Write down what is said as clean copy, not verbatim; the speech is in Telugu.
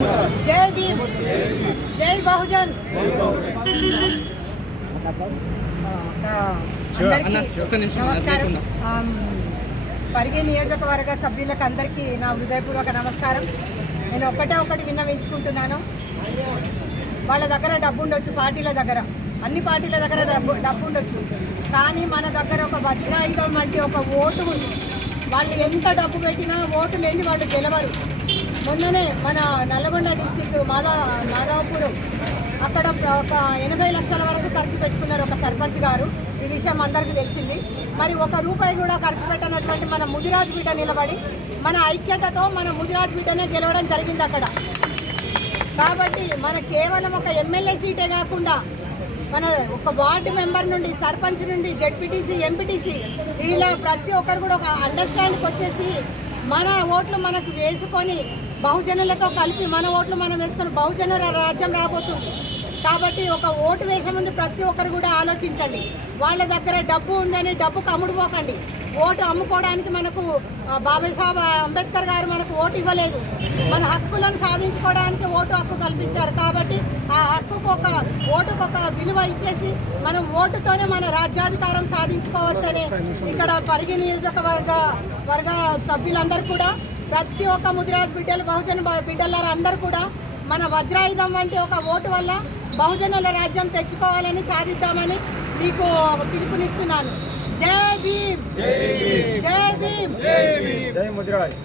జై భీమ్, జై బహుజన్. నమస్కారం. పరిగి నియోజకవర్గ సభ్యులకు అందరికీ నా హృదయపూర్వక నమస్కారం. నేను ఒకటి విన్నవించుకుంటున్నాను. వాళ్ళ దగ్గర డబ్బు ఉండొచ్చు, పార్టీల దగ్గర, అన్ని పార్టీల దగ్గర డబ్బు ఉండొచ్చు, కానీ మన దగ్గర ఒక వజ్రాయుధం వంటి ఒక ఓటు ఉంది. వాళ్ళు ఎంత డబ్బు పెట్టినా ఓటు లేని వాళ్ళు గెలవరు. మొన్ననే మన నల్లగొండ డిస్టిక్ మాదాపూర్ అక్కడ ఒక 80 లక్షల వరకు ఖర్చు పెట్టుకున్నారు ఒక సర్పంచ్ గారు. ఈ విషయం అందరికీ తెలిసింది. మరి ₹1 కూడా ఖర్చు పెట్టనటువంటి మన ముదిరాజ్ బిడ్డ నిలబడి మన ఐక్యతతో మన ముదిరాజ్ బిడ్డనే గెలవడం జరిగింది అక్కడ. కాబట్టి మన కేవలం ఒక ఎమ్మెల్యే సీటే కాకుండా మన ఒక వార్డు మెంబర్ నుండి, సర్పంచ్ నుండి, జెడ్పీటీసీ, ఎంపీటీసీ, ఇలా ప్రతి ఒక్కరు కూడా ఒక అండర్స్టాండ్కి వచ్చేసి మన ఓట్లు మనకు వేసుకొని బహుజనులతో కలిపి మన ఓట్లు మనం వేసుకొని బహుజనుల రాజ్యం రాబోతుంది. కాబట్టి ఒక ఓటు వేసే ముందు ప్రతి ఒక్కరు కూడా ఆలోచించండి. వాళ్ళ దగ్గర డబ్బు ఉందని డబ్బుకు అమ్ముడుపోకండి. ఓటు అమ్ముకోవడానికి మనకు బాబాసాహెబ్ అంబేద్కర్ గారు మనకు ఓటు ఇవ్వలేదు. మన హక్కులను సాధించుకోవడానికి ఓటు హక్కు కల్పించారు. కాబట్టి ఆ హక్కుకు ఓటుకు ఒక విలువ ఇచ్చేసి మనం ఓటుతోనే మన రాజ్యాధికారం సాధించుకోవచ్చని ఇక్కడ పరిగి నియోజకవర్గ సభ్యులందరూ కూడా, ప్రతి ఒక్క ముదిరాజ్ బిడ్డలు, బహుజన బిడ్డలారా అందరూ కూడా మన వజ్రాయుధం వంటి ఒక ఓటు వల్ల బహుజనుల రాజ్యం తెచ్చుకోవాలని, సాధిద్దామని మీకు పిలుపునిస్తున్నాను. జై భీమ్, జై భీమ్, జై ముదిరాజ్.